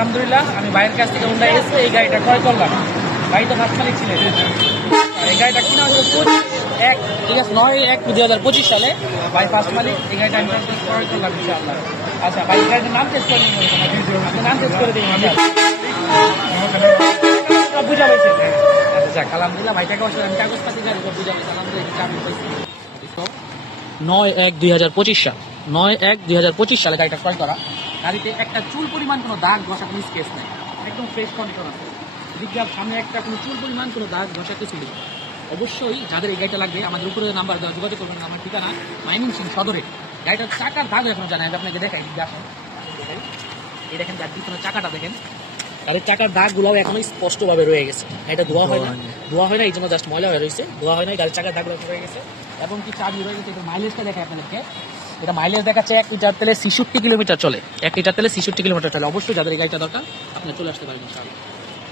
আলহামদুলিল্লাহ আমি ভাইয়ের কাছ থেকে হোন্ডা এসে এই গাড়িটা ক্রয় করলাম। ভাই তো ফার্স্ট মালিক ছিলেন। এই গাড়িটা কিনা হচ্ছে 9/1/2025 সালে। ভাই ফার্স্ট মালিক। এই গাড়িটা আমি ক্রয় করলাম ইনশাআল্লাহ। আচ্ছা ভাই, গাড়িটার নাম চেঞ্জ করে দিন। আপনি নাম চেঞ্জ করে দিন। বুঝা পাইছে। আচ্ছা যাক, আলহামদুলিল্লাহ ভাইটাকে অবশ্যই আমি কাগজপাতি গাড়ি বুঝা পাইছি। আলহামদুলিল্লাহ চাবি পাইছি। 9/1/2025 সাল 9/1/2025 সালে গাড়িটা ক্রয় করা। গাড়িতে একটা চুল পরিমাণ কোনো দাগ ঘষা কোনো স্কেচ নেই, একদম ফ্রেশ কন্ডিশন আছে। দিকটা সামনে একটা কোনো চুল পরিমাণ কোনো দাগ ঘষা কিছু নেই। অবশ্যই যাদের এই গাড়িটা লাগবে আমাদের উপরে নাম্বার দেওয়া, যোগাযোগ করবেন। আমার ঠিকানা ময়মনসিংহ সদরে। গাড়িটার চাকার দাগ এখনো জানাই, আপনাকে দেখাই দিকে আসেন। এই দেখেন যার পিছনে চাকাটা দেখেন, গাড়ির চাকার দাগগুলোও এখনো স্পষ্টভাবে রয়ে গেছে। এটা ধোয়া হয় না, এই জন্য জাস্ট ময়লা হয়ে রয়েছে। ধোয়া হয় না, গাড়ির চাকার দাগগুলো রয়ে গেছে। এবং কি চাবি রয়ে গেছে। এটা মাইলেজটা দেখায় আপনাদেরকে। এটা মাইলেজ দেখাচ্ছে 1 লিটার তেলে 66 কিলোমিটার চলে। 1 লিটার তেলে 66 কিলোমিটার চলে। অবশ্যই যাদের এই গাড়িটা দরকার আপনি চলে আসতে পারেন ইনশাআল্লাহ।